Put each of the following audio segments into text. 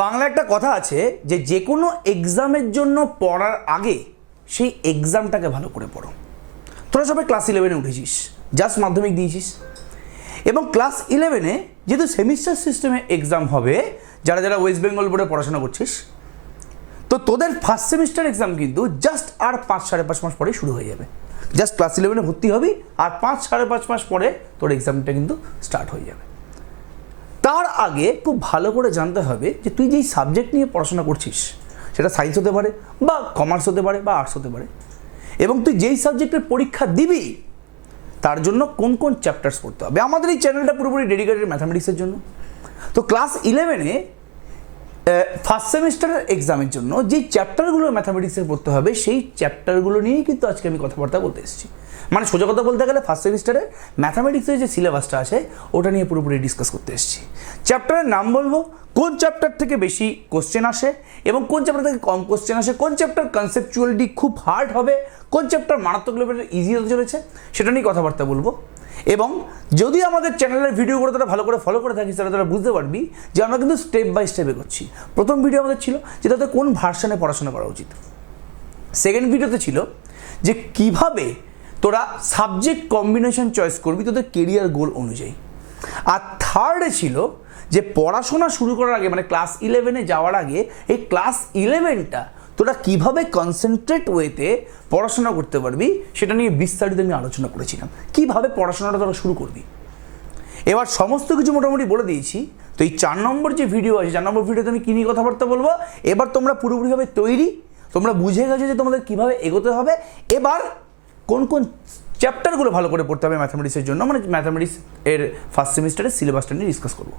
বাংলা একটা কথা আছে যে কোনো এক্সামের জন্য পড়ার আগে সেই এক্সামটাকে ভালো করে পড়ো। তোরা সবাই ক্লাস 11-এ উঠেছিস, জাস্ট মাধ্যমিক দিয়েছিস, এবং ক্লাস 11-এ যেহেতু সেমিস্টার সিস্টেমে এক্সাম হবে, যারা যারা ওয়েস্ট বেঙ্গল বোর্ডে পড়াশোনা করছিস, তো তোদের ফার্স্ট সেমিস্টার এক্সাম কিন্তু জাস্ট আর 5-5.5 মাস পরে শুরু হয়ে যাবে। জাস্ট ক্লাস 11-এ ভর্তি হবি আর 5-5.5 মাস পরে তোর এক্সামটা কিন্তু স্টার্ট হয়ে যাবে। তার আগে খুব ভালো করে জানতে হবে যে তুই যেই সাবজেক্ট নিয়ে পড়াশোনা করছিস, সেটা সায়েন্স হতে পারে বা কমার্স হতে পারে বা আর্টস হতে পারে, এবং তুই যেই সাবজেক্টের পরীক্ষা দিবি তার জন্য কোন কোন চ্যাপ্টার্স পড়তে হবে। আমাদের এই চ্যানেলটা পুরোপুরি ডেডিকেটেড ম্যাথামেটিক্সের জন্য। তো ক্লাস 11-এ ফার্স্ট সেমিস্টারের এক্সামের জন্য যেই চ্যাপ্টারগুলো ম্যাথামেটিক্সের পড়তে হবে, সেই চ্যাপ্টারগুলো নিয়েই কিন্তু আজকে আমি কথাবার্তা বলতে এসেছি। মানে সোজা কথা বলতে গেলে ফার্স্ট সেমিস্টারে ম্যাথামেটিক্সের যে সিলেবাসটা আছে ওটা নিয়ে পুরোপুরি ডিসকাস করতে এসেছি। চ্যাপ্টারের নাম বলবো, কোন চ্যাপ্টার থেকে বেশি কোশ্চেন আসে এবং কোন চ্যাপ্টার থেকে কম কোশ্চেন আসে, কোন চ্যাপ্টার কনসেপচুয়ালিটি খুব হার্ড হবে, কোন চ্যাপ্টার মারাত্মক লেভেলের ইজি হতে চলেছে, সেটা নিয়ে কথাবার্তা বলবো। এবং যদি আমাদের চ্যানেলের ভিডিওগুলো তারা ভালো করে ফলো করে থাকিস, তারা বুঝতে পারবি যে আমরা কিন্তু স্টেপ বাই স্টেপ এগোচ্ছি। প্রথম ভিডিও আমাদের ছিল যে তাদের কোন ভার্সনে পড়াশোনা করা উচিত, সেকেন্ড ভিডিওতে ছিল যে কিভাবে তোরা সাবজেক্ট কম্বিনেশন চয়েস করবি তোদের কেরিয়ার গোল অনুযায়ী, আর থার্ডে ছিল যে পড়াশোনা শুরু করার আগে, মানে ক্লাস 11-এ যাওয়ার আগে এই ক্লাস 11টা তোরা কিভাবে কনসেন্ট্রেট ওয়েতে পড়াশোনা করতে পারবি সেটা নিয়ে বিস্তারিত আমি আলোচনা করেছিলাম, কিভাবে পড়াশোনাটা তোরা শুরু করবি। এবার সমস্ত কিছু মোটামুটি বলে দিয়েছি। তো এই 4 নম্বর যে ভিডিও আছে, 4 নম্বর ভিডিওতে আমি কী নিয়ে কথাবার্তা বলবো, এবার তোমরা পুরোপুরিভাবে তৈরি, তোমরা বুঝে গেছো যে তোমাদের কীভাবে এগোতে হবে। এবার কোন কোন চ্যাপ্টারগুলো ভালো করে পড়তে হবে ম্যাথামেটিক্সের জন্য, মানে ম্যাথামেটিক্স এর ফার্স্ট সেমিস্টারের সিলেবাসটা নিয়ে ডিসকাস করবো।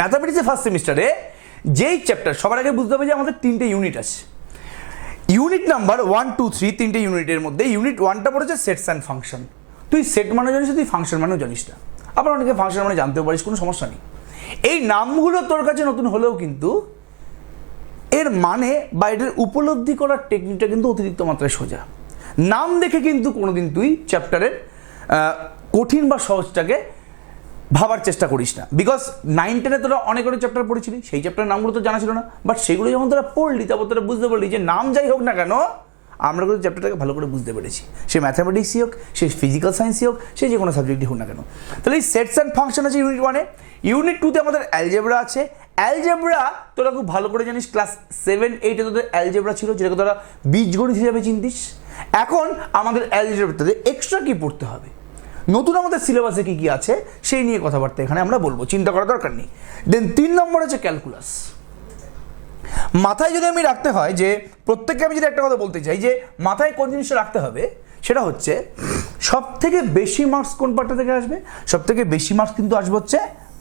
ম্যাথামেটিক্সের ফার্স্ট সেমিস্টারে যেই চ্যাপ্টার, সবার আগে বুঝতে হবে যে আমাদের 3টে ইউনিট আছে। ইউনিট নাম্বার 1, 2, 3, 3টে ইউনিটের মধ্যে ইউনিট 1টা পড়েছে সেটস অ্যান্ড ফাংশন। তুই সেট মানে জানিস, তুই ফাংশন মানেও জানিস না, আবার অনেকে ফাংশন মানে জানতেও পারিস, কোনো সমস্যা নেই। এই নামগুলো তোর কাছে নতুন হলেও কিন্তু এর মানে বা এটার উপলব্ধি করার টেকনিকটা কিন্তু অতিরিক্ত মাত্রায় সোজা। নাম দেখে কিন্তু কোনোদিন তুই চ্যাপ্টারের কঠিন বা সহজটাকে ভাবার চেষ্টা করিস না, বিকজ 9-10-এ তোরা অনেক অনেক চ্যাপ্টার পড়েছিলি, সেই চ্যাপ্টারের নামগুলো তো জানা ছিল না, বাট সেগুলো যখন তোরা পড়লি তারপর তোরা বুঝতে পারলি যে নাম যাই হোক না কেন আমরা কিন্তু চ্যাপ্টারটাকে ভালো করে বুঝতে পেরেছি। সে ম্যাথামেটিক্সই হোক, সে ফিজিক্যাল সায়েন্সই হোক, সে যে কোনো সাবজেক্টই হোক না কেন। তাহলে এই সেটস অ্যান্ড ফাংশন আছে ইউনিট 1-এ। ইউনিট 2-তে আমাদের অ্যালজেব্রা আছে। অ্যালজেব্রা তোরা খুব ভালো করে জানিস, ক্লাস 7-8-এ তোদের অ্যালজেব্রা ছিল, যেটাকে তোরা বীজগণিত হিসাবে চিনতিস। এখন আমাদের অ্যালজেব্রাতে এক্সট্রা কি পড়তে হবে, নতুন আমাদের সিলেবাসে কী কী আছে সেই নিয়ে কথাবার্তা এখানে আমরা বলবো, চিন্তা করার দরকার নেই। দেন 3 নম্বর আছে ক্যালকুলাস। মাথায় যদি আমি রাখতে হয় যে প্রত্যেককে আমি যদি একটা কথা বলতে চাই যে মাথায় কোন জিনিসটা রাখতে হবে, সেটা হচ্ছে সব থেকে বেশি মার্কস কোন পার্টটা থেকে আসবে, সব থেকে বেশি মার্কস কিন্তু আসবে হচ্ছে,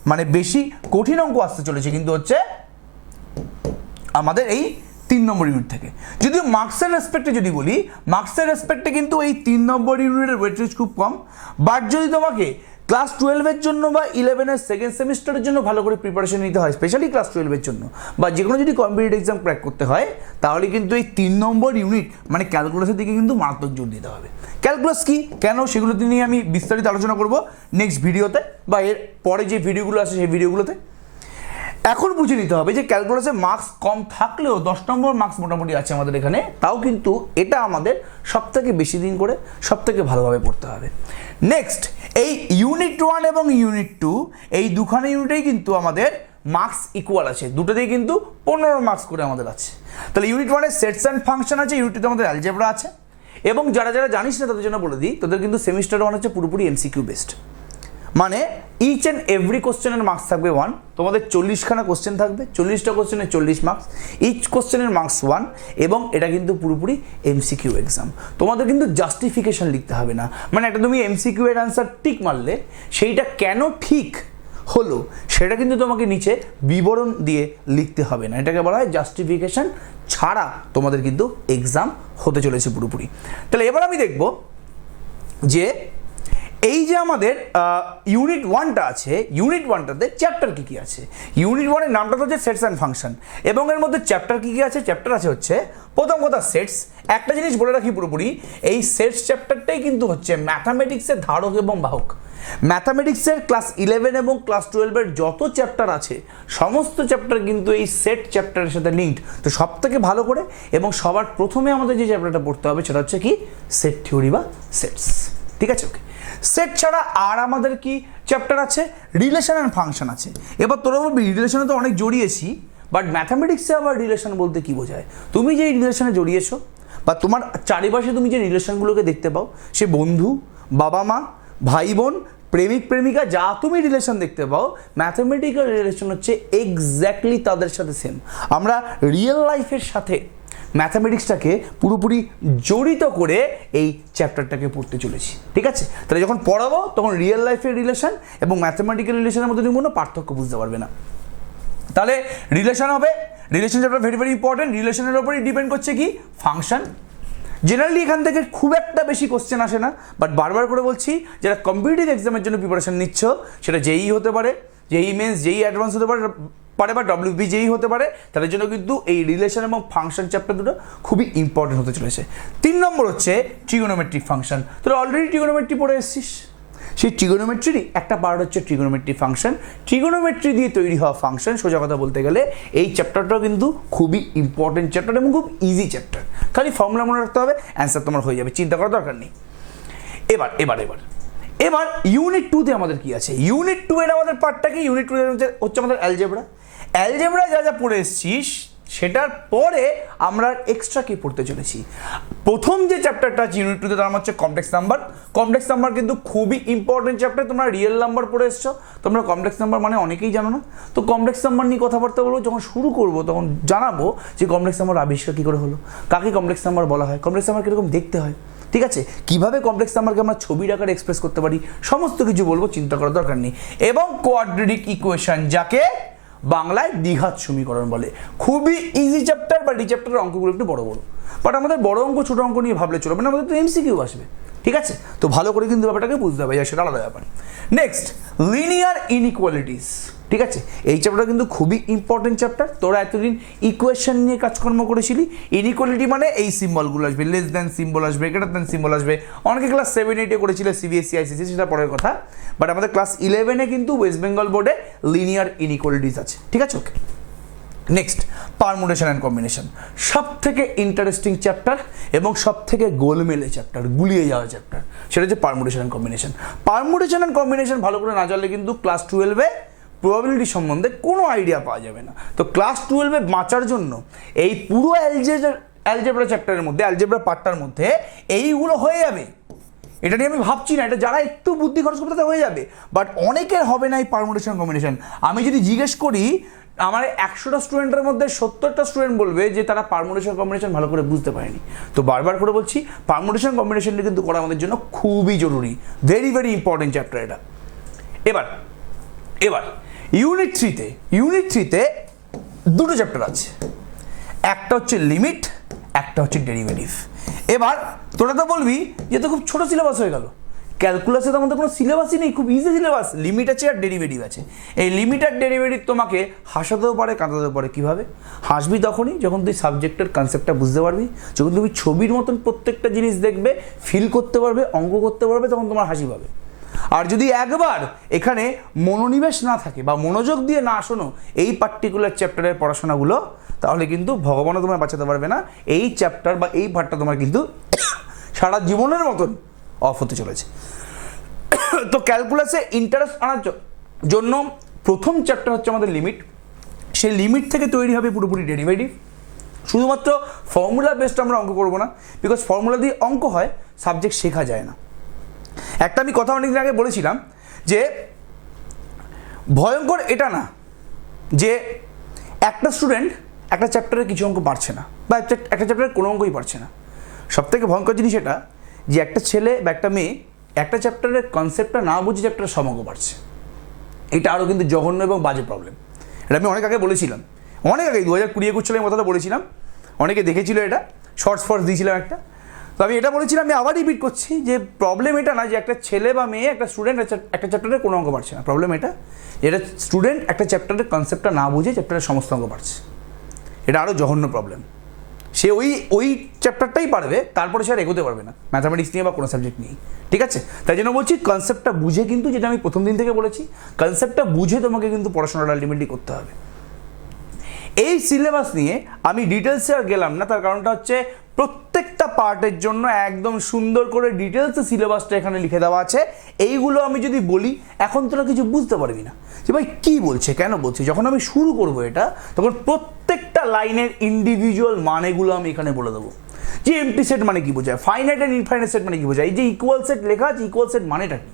মানে বেশি কঠিন অঙ্ক আসতে চলেছে কিন্তু হচ্ছে আমাদের এই 3 নম্বর ইউনিট থেকে। যদিও মার্কসের রেসপেক্টে যদি বলি, মার্কসের রেসপেক্টে কিন্তু এই 3 নম্বর ইউনিটের ওয়েটেজ খুব কম, বাট যদি তোমাকে ক্লাস 12-এর জন্য বা 11-এর সেকেন্ড সেমিস্টারের জন্য ভালো করে প্রিপারেশন নিতে হয়, স্পেশালি ক্লাস 12-এর জন্য, বা যে কোনো যদি কম্পিটিটিভ এক্সাম ক্র্যাক করতে হয়, তাহলে কিন্তু এই 3 নম্বর ইউনিট মানে ক্যালকুলাসের দিকে কিন্তু মারাত্মক জোর দিতে হবে। ক্যালকুলাস কি, কেন, সেগুলো নিয়ে আমি বিস্তারিত আলোচনা করব নেক্সট ভিডিওতে, বা এর পরে যে ভিডিওগুলো আছে সেই ভিডিওগুলোতে। এখন বুঝে নিতে হবে যে ক্যালকুলাসে মার্কস কম থাকলেও 10 নম্বর মার্কস মোটামুটি আছে আমাদের এখানে, তাও কিন্তু এটা আমাদের সবথেকে বেশি দিন করে সবথেকে ভালোভাবে পড়তে হবে। নেক্সট, এই ইউনিট 1 এবং ইউনিট 2 এই দুখানে ইউনিটেই কিন্তু আমাদের মার্কস ইকুয়াল আছে, দুটোতেই কিন্তু 15 মার্কস করে আমাদের আছে। তাহলে ইউনিট 1-এ সেটস অ্যান্ড ফাংশন আছে, ইউনিট 2-তে আমাদের অ্যালজেব্রা আছে। এবং যারা যারা জানিস না তাদের জন্য বলে দিই, তোদের কিন্তু সেমিস্টার 1 হচ্ছে পুরোপুরি এমসিকিউ বেসড, মানে ইচ অ্যান্ড এভরি কোশ্চেনের মার্কস থাকবে 1। তোমাদের 40খানা কোশ্চেন থাকবে, 40টা কোশ্চেনের 40 মার্কস, ইচ কোশ্চেনের মার্কস 1, এবং এটা কিন্তু পুরোপুরি এমসিকিউ এক্সাম। তোমাদের কিন্তু জাস্টিফিকেশন লিখতে হবে না, মানে একটা তুমি এমসিকিউ এর অ্যান্সার টিক মারলে সেইটা কেন ঠিক হলো সেটা কিন্তু তোমাকে নিচে বিবরণ দিয়ে লিখতে হবে না, এটাকে বলা হয় জাস্টিফিকেশন ছাড়া তোমাদের কিন্তু এক্সাম হতে চলেছে পুরোপুরি। তাহলে এবার আমি দেখব যে এই যে আমাদের ইউনিট 1টা আছে, ইউনিট 1টাতে চ্যাপ্টার কী কী আছে। ইউনিট 1-এর নামটা হচ্ছে সেটস অ্যান্ড ফাংশন, এবং এর মধ্যে চ্যাপ্টার কী কী আছে, চ্যাপ্টার আছে হচ্ছে প্রথম কথা সেটস। একটা জিনিস বলে রাখি পুরোপুরি, এই সেটস চ্যাপ্টারটাই কিন্তু হচ্ছে ম্যাথামেটিক্সের ধারক এবং বাহক। ম্যাথামেটিক্সের ক্লাস 11 এবং ক্লাস 12-এর যত চ্যাপ্টার আছে সমস্ত চ্যাপ্টার কিন্তু এই সেট চ্যাপ্টারের সাথে লিঙ্কড। তো সব থেকে ভালো করে এবং সবার প্রথমে আমাদের যে চ্যাপ্টারটা পড়তে হবে সেটা হচ্ছে কি সেট থিওরি বা সেটস। ঠিক আছে, ওকে। সেট ছাড়া আর আমাদের কি চ্যাপ্টার আছে? রিলেশন অ্যান্ড ফাংশন আছে। এবার তোরা বলবি রিলেশনে তো অনেক জড়িয়েছি, বাট ম্যাথামেটিক্সে আবার রিলেশন বলতে কি বোঝায়? তুমি যে রিলেশনে জড়িয়েছো বা তোমার চারিপাশে তুমি যে রিলেশনগুলোকে দেখতে পাও, সে বন্ধু, বাবা মা, ভাই বোন, প্রেমিক প্রেমিকা, যা তুমি রিলেশন দেখতে পাও, ম্যাথামেটিক্যাল রিলেশন হচ্ছে এক্স্যাক্টলি তাদের সাথে সেম। আমরা রিয়েল লাইফের সাথে ম্যাথামেটিক্সটাকে পুরোপুরি জড়িত করে এই চ্যাপ্টারটাকে পড়তে চলেছি। ঠিক আছে, তাহলে যখন পড়াবো তখন রিয়েল লাইফের রিলেশন এবং ম্যাথামেটিক্যাল রিলেশনের মধ্যে তুমি কোনো পার্থক্য বুঝতে পারবে না। তাহলে রিলেশন হবে, relation chapter very very important. রিলেশনের উপরই ডিপেন্ড করছে কি ফাংশন। জেনারেলি এখান থেকে খুব একটা বেশি কোশ্চেন আসে না, বাট বারবার করে বলছি যারা কম্পিটিটিভ এক্সামের জন্য প্রিপারেশন নিচ্ছ, সেটা জেই হতে পারে, জেই মেন্স, জেই অ্যাডভান্স হতে পারে বা ডব্লিউবি জেই হতে পারে, তাদের জন্য কিন্তু এই রিলেশন এবং ফাংশন চ্যাপ্টার দুটো খুবই ইম্পর্টেন্ট হতে চলেছে। 3 নম্বর হচ্ছে ট্রিগোনোমেট্রিক ফাংশন। তোরা অলরেডি ট্রিগোনোমেট্রি পড়ে এসেছিস, সেই ট্রিগোনোমেট্রিরই একটা পার্ট হচ্ছে ট্রিগোনোমেট্রি ফাংশন। ট্রিগোনোমেট্রি দিয়ে তৈরি হওয়া ফাংশন, সোজা কথা বলতে গেলে এই চ্যাপ্টারটাও কিন্তু খুবই ইম্পর্টেন্ট চ্যাপ্টার এবং খুব ইজি চ্যাপ্টার। খালি ফর্মুলা মনে রাখতে হবে, অ্যান্সার তোমার হয়ে যাবে, চিন্তা করার দরকার নেই। এবার ইউনিট 2-তে আমাদের কি আছে? ইউনিট 2 এর আমাদের পার্টটা কি? ইউনিট 2 এর হচ্ছে আমাদের অ্যালজেব্রা। অ্যালজেব্রা যা যা পড়ে এসেছিস সেটার পরে আমরা এক্সট্রা কি পড়তে চলেছি। প্রথম যে চ্যাপ্টারটা আছে ইউনিট 2-তে, তার নাম হচ্ছে কমপ্লেক্স নাম্বার। কমপ্লেক্স নাম্বার কিন্তু খুবই ইম্পর্টেন্ট চ্যাপ্টার। তোমরা রিয়েল নাম্বার পড়ে এসছো, তোমরা কমপ্লেক্স নাম্বার মানে অনেকেই জানো না। তো কমপ্লেক্স নাম্বার নিয়ে কথাবার্তা বলবো, যখন শুরু করবো তখন জানাবো যে কমপ্লেক্স নাম্বার আবিষ্কার কী করে হলো, কাকে কমপ্লেক্স নাম্বার বলা হয়, কমপ্লেক্স নাম্বার কীরকম দেখতে হয়, ঠিক আছে, কিভাবে কমপ্লেক্স নাম্বারকে আমরা ছবির আকারে এক্সপ্রেস করতে পারি, সমস্ত কিছু বলবো, চিন্তা করার দরকার নেই। এবং কোয়াড্রেটিক ইকুয়েশন, যাকে বাংলায় দ্বিঘাত সমীকরণ বলে। খুবই ইজি চ্যাপ্টার, বাট এই চ্যাপ্টারের অঙ্কগুলো একটু বড় বড়। বাট আমাদের বড় অঙ্ক ছোট অঙ্ক নিয়ে ভাবলে চলবে না, আমাদের তো এমসিকিউ আসবে। ঠিক আছে, তো ভালো করে কিন্তু ব্যাপারটাকে বুঝতে হবে, সেটা আলাদা ব্যাপার। Next, linear inequalities. ঠিক আছে, এই চ্যাপ্টারটা কিন্তু খুবই ইম্পর্টেন্ট চ্যাপ্টার। তোরা এতদিন ইকুয়েশন নিয়ে কাজকর্ম করেছিলি। ইনইকুয়ালিটি মানে এই সিম্বলগুলো আসবে, লেস দ্যান সিম্বল আসবে, গ্রেটার দ্যান সিম্বল আসবে। অনেকে ক্লাস 7-8-এ করেছিল, সিবিএসসি আইসিসি, সেটা পরের কথা। বাট আমাদের ক্লাস 11-এ কিন্তু ওয়েস্ট বেঙ্গল বোর্ডে লিনিয়ার ইনইকুয়ালিটিস আছে। ঠিক আছে, ওকে। নেক্সট, পারমুটেশন অ্যান্ড কম্বিনেশন, সব থেকে ইন্টারেস্টিং চ্যাপ্টার এবং সব থেকে গোলমেলে চ্যাপ্টার, গুলিয়ে যাওয়া চ্যাপ্টার, সেটা হচ্ছে permutation and combination. Permutation and combination ভালো করে না জানলে কিন্তু ক্লাস 12-এ প্রবাবিলিটি সম্বন্ধে কোনো আইডিয়া পাওয়া যাবে না। তো ক্লাস 12-এ বাঁচার জন্য এই পুরো অ্যালজেব্রা চ্যাপ্টারের মধ্যে, অ্যালজেব্রা পার্টটার মধ্যে এইগুলো হয়ে যাবে। এটা নিয়ে আমি ভাবছি না, এটা যারা একটু বুদ্ধি খরচ করতে তাদের হয়ে যাবে, বাট অনেকের হবে না এই পারমুটেশন কম্বিনেশন। আমি যদি জিজ্ঞেস করি, আমার 100টা স্টুডেন্টের মধ্যে 70টা স্টুডেন্ট বলবে যে তারা পারমুটেশন কম্বিনেশন ভালো করে বুঝতে পারেনি। তো বারবার করে বলছি, পারমুটেশন কম্বিনেশনটা কিন্তু করা আমাদের জন্য খুবই জরুরি, ভেরি ভেরি ইম্পর্টেন্ট চ্যাপ্টার এটা। এবার ইউনিট 3-তে দুটো চ্যাপ্টার আছে, একটা হচ্ছে লিমিট, একটা হচ্ছে ডেরিভেটিভ। এবার তোরা তো বলবি যে তো খুব ছোট সিলেবাস হয়ে গেল, ক্যালকুলাসে তো আমাদের কোনো সিলেবাসই নেই, খুব ইজি সিলেবাস, লিমিট আছে আর ডেরিভেটিভ আছে। এই লিমিট আর ডেরিভেটিভ তোমাকে হাসাতেও পারে, কাঁদাতেও পারে। কীভাবে হাসবি? তখনই যখন তুই সাবজেক্টের কনসেপ্টটা বুঝতে পারবি, যখন তুমি ছবির মতন প্রত্যেকটা জিনিস দেখবে, ফিল করতে পারবে, অঙ্ক করতে পারবে, তখন তোমার হাসি পাবে। আর যদি একবার এখানে মনোনিবেশ না থাকে বা মনোযোগ দিয়ে না শোনো এই পার্টিকুলার চ্যাপ্টারের পড়াশোনাগুলো, তাহলে কিন্তু ভগবানও তোমায় বাঁচাতে পারবে না। এই চ্যাপ্টার বা এই পার্টটা তোমার কিন্তু সারা জীবনের মতন অফ হতে চলেছে। তো ক্যালকুলাসে ইন্টারেস্ট আনার জন্য প্রথম চ্যাপ্টার হচ্ছে আমাদের লিমিট। সেই লিমিট থেকে তৈরি হবে পুরোপুরি ডেরিভেটিভ। শুধুমাত্র ফর্মুলা বেসড আমরা অঙ্ক করবো না, বিকজ ফর্মুলা দিয়ে অঙ্ক হয়, সাবজেক্ট শেখা যায় না। একটা আমি কথা অনেকদিন আগে বলেছিলাম যে ভয়ঙ্কর এটা না যে একটা স্টুডেন্ট একটা চ্যাপ্টারে কিছু অঙ্ক পারছে না, বা একটা চ্যাপ্টারে কোনো অঙ্কই পারছে না। সবথেকে ভয়ঙ্কর জিনিস এটা যে একটা ছেলে বা একটা মেয়ে একটা চ্যাপ্টারের কনসেপ্টটা না বুঝে চ্যাপ্টারের সব অঙ্ক পারছে। এটা আরও কিন্তু জঘন্য এবং বাজে প্রবলেম। এটা আমি অনেক আগে বলেছিলাম, অনেক আগে 2020-21 সালে কথাটা বলেছিলাম, অনেকে দেখেছিল, এটা শর্টস ফর্টস দিয়েছিলাম একটা। তো আমি এটা বলেছিলাম, আমি আবার রিপিট করছি যে প্রবলেম এটা না যে একটা ছেলে বা মেয়ে, একটা স্টুডেন্ট একটা চ্যাপ্টারে কোনো অঙ্ক পারছে না। প্রবলেম এটা যে এটা স্টুডেন্ট একটা চ্যাপ্টারের কনসেপ্টটা না বুঝে চ্যাপ্টারের সমস্ত অঙ্ক পারছে। এটা আরও জঘন্য প্রবলেম। সে ওই চ্যাপ্টারটাই পারবে, তারপরে সে আর এগোতে পারবে না ম্যাথামেটিক্স নিয়ে বা কোনো সাবজেক্ট নিয়ে। ঠিক আছে, তাই জন্য বলছি কনসেপ্টটা বুঝে, কিন্তু যেটা আমি প্রথম দিন থেকে বলেছি, কনসেপ্টটা বুঝে তোমাকে কিন্তু পড়াশোনাটা আলটিমেটলি করতে হবে। এই সিলেবাস নিয়ে আমি ডিটেলসে আর গেলাম না, তার কারণটা হচ্ছে প্রত্যেকটা পার্টের জন্য একদম সুন্দর করে ডিটেলসে সিলেবাসটা এখানে লিখে দেওয়া আছে। এইগুলো আমি যদি বলি এখন তোরা কিছু বুঝতে পারবি না যে ভাই কী বলছে, কেন বলছে। যখন আমি শুরু করব এটা, তখন প্রত্যেকটা লাইনের ইন্ডিভিজুয়াল মানেগুলো আমি এখানে বলে দেবো, যে এমটি সেট মানে কি বোঝায়, ফাইনাইট অ্যান্ড ইনফাইনাইট সেট মানে কি বোঝায়, এই যে ইকুয়াল সেট লেখা আছে, ইকুয়াল সেট মানেটা কি,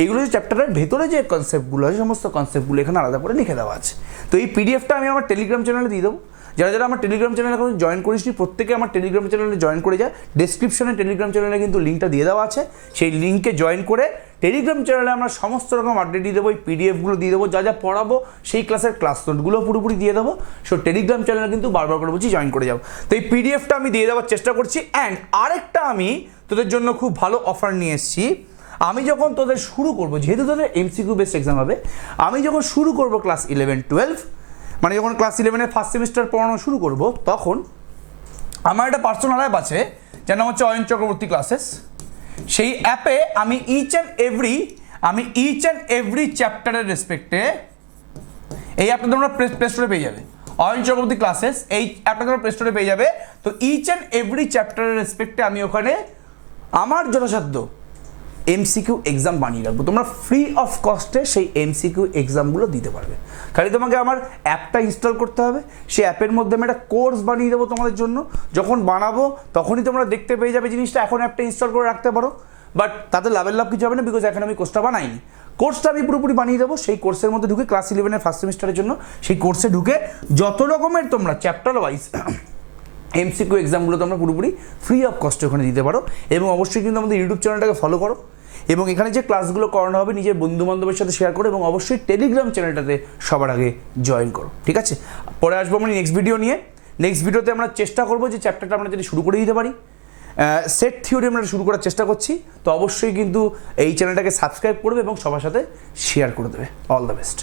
এইগুলো যে চ্যাপ্টারের ভেতরে যে কনসেপ্টগুলো আছে, সমস্ত কনসেপ্টগুলো এখানে আলাদা করে লিখে দেওয়া আছে। তো এই পিডিএফটা আমি আমার টেলিগ্রাম চ্যানেলে দিয়ে দেবো। যারা যারা আমার টেলিগ্রাম চ্যানেলে এখন জয়েন করিসনি, প্রত্যেকে আমার টেলিগ্রাম চ্যানেলে জয়েন করে যায়। ডেসক্রিপশনে টেলিগ্রাম চ্যানেলে কিন্তু লিঙ্কটা দিয়ে দেওয়া আছে, সেই লিঙ্কে জয়েন করে টেলিগ্রাম চ্যানেলে আমরা সমস্ত রকম আপডেট দিয়ে দেবো, এই পিডিএফগুলো দিয়ে দেবো, যা যা পড়াবো সেই ক্লাসের ক্লাস নোটগুলো পুরোপুরি দিয়ে দেবো। সো টেলিগ্রাম চ্যানেলে কিন্তু বারবার করে বলছি জয়েন করে যাও। তো এই পিডিএফটা আমি দিয়ে দেওয়ার চেষ্টা করছি। অ্যান্ড আরেকটা আমি তোদের জন্য খুব ভালো অফার নিয়ে এসেছি। আমি যখন তোদের শুরু করবো, যেহেতু তোদের এমসিকিউ বেসড এক্সাম হবে, আমি যখন শুরু করবো ক্লাস 11-12, মানে যখন ক্লাস 11-এর ফার্স্ট সেমিস্টার পড়ানো শুরু করব, তখন আমার একটা পার্সোনাল অ্যাপ আছে যার নাম হচ্ছে অয়ন চক্রবর্তী ক্লাসেস। সেই অ্যাপে আমি ইচ অ্যান্ড এভরি চ্যাপ্টারের রেসপেক্টে, এই অ্যাপটা তোমরা প্লে স্টোরে পেয়ে যাবে, অয়ন চক্রবর্তী ক্লাসেস, এই অ্যাপটা তোমরা প্লে স্টোরে পেয়ে যাবে। তো ইচ অ্যান্ড এভরি চ্যাপ্টারের রেসপেক্টে আমি ওখানে আমার যথাসাধ্য এমসিকিউ এক্সাম বানিয়ে রাখবো, তোমরা ফ্রি অফ কস্টে সেই এমসিকিউ এক্সামগুলো দিতে পারবে। খালি তোমাকে আমার অ্যাপটা ইনস্টল করতে হবে, সেই অ্যাপের মধ্যে আমি একটা কোর্স বানিয়ে দেবো তোমাদের জন্য। যখন বানাবো তখনই তোমরা দেখতে পেয়ে যাবে জিনিসটা। এখন অ্যাপটা ইনস্টল করে রাখতে পারো, বাট তাতে লাভের লাভ কিছু হবে না, বিকজ এখন আমি কোর্সটা বানাইনি। কোর্সটা আমি পুরোপুরি বানিয়ে দেবো, সেই কোর্সের মধ্যে ঢুকে ক্লাস 11-এর ফার্স্ট সেমিস্টারের জন্য সেই কোর্সে ঢুকে যত রকমের তোমরা চ্যাপ্টার ওয়াইজ এমসিকিউ এক্সামগুলো তোমরা পুরোপুরি ফ্রি অফ কস্টে ওখানে দিতে পারো। এবং অবশ্যই কিন্তু আমাদের ইউটিউব চ্যানেলটাকে ফলো করো, এবং এখানে যে ক্লাসগুলো করানো হবে নিজের বন্ধু বান্ধবের সাথে শেয়ার করো, এবং অবশ্যই টেলিগ্রাম চ্যানেলটাতে সবার আগে জয়েন করো। ঠিক আছে, পরে আসবো আমরা নেক্সট ভিডিও নিয়ে। নেক্সট ভিডিওতে আমরা চেষ্টা করবো যে চ্যাপ্টারটা আমরা যদি শুরু করে দিতে পারি, সেট থিওরি আমরা শুরু করার চেষ্টা করছি। তো অবশ্যই কিন্তু এই চ্যানেলটাকে সাবস্ক্রাইব করবে এবং সবার সাথে শেয়ার করে দেবে। All the best.